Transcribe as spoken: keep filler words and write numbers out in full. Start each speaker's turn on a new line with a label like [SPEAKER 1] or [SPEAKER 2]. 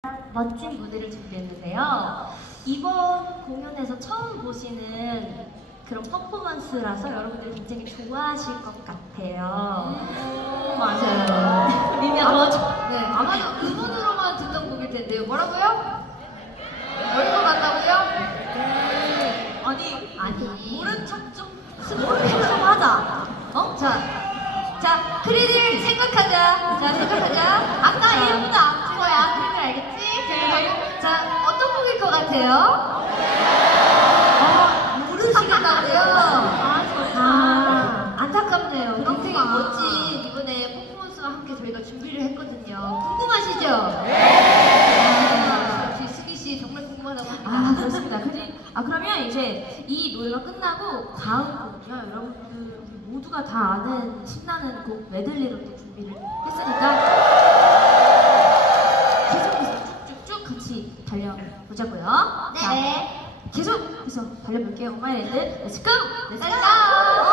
[SPEAKER 1] 멋진 무대를 준비했는데요. 이번 공연에서 처음 보시는 그런 퍼포먼스라서 여러분들이 굉장히 좋아하실 것 같아요.
[SPEAKER 2] 음, 맞아요.
[SPEAKER 1] 리미야
[SPEAKER 2] 아마,
[SPEAKER 1] 더
[SPEAKER 2] 네, 아마도 음원으로만 듣던 곡일 텐데요. 뭐라고요? 모를 것 같다고요?
[SPEAKER 1] 아니
[SPEAKER 2] 아니.
[SPEAKER 1] 모른 척좀 모른 척좀 하자.
[SPEAKER 2] 어? 자, 자, 크리를 생각하자. 자, 생각하자. 아까 이름도 안 준 거야. 크리를 알겠지? 생각하고. 자, 어떤 곡일 것 같아요? 아, 모르시겠다고요?
[SPEAKER 1] 아,
[SPEAKER 2] 아, 안타깝네요. 굉장히
[SPEAKER 1] 그렇구나.
[SPEAKER 2] 멋진 이번에 퍼포먼스와 함께 저희가 준비를 했거든요. 궁금하시죠? 네. 역시 수기 씨 정말 궁금하다고 합니다.
[SPEAKER 1] 아 그렇습니다. 그리, 아 그러면 이제 이 노래가 끝나고 다음 곡은요 여러분들 모두가 다 아는 신나는 곡 메들리로 또 준비를 했으니까 계속해서 쭉쭉쭉 같이 달려보자고요. 자,
[SPEAKER 2] 네.
[SPEAKER 1] 계속해서 달려볼게요. 오마이랜드 렛츠고!
[SPEAKER 2] 렛츠고!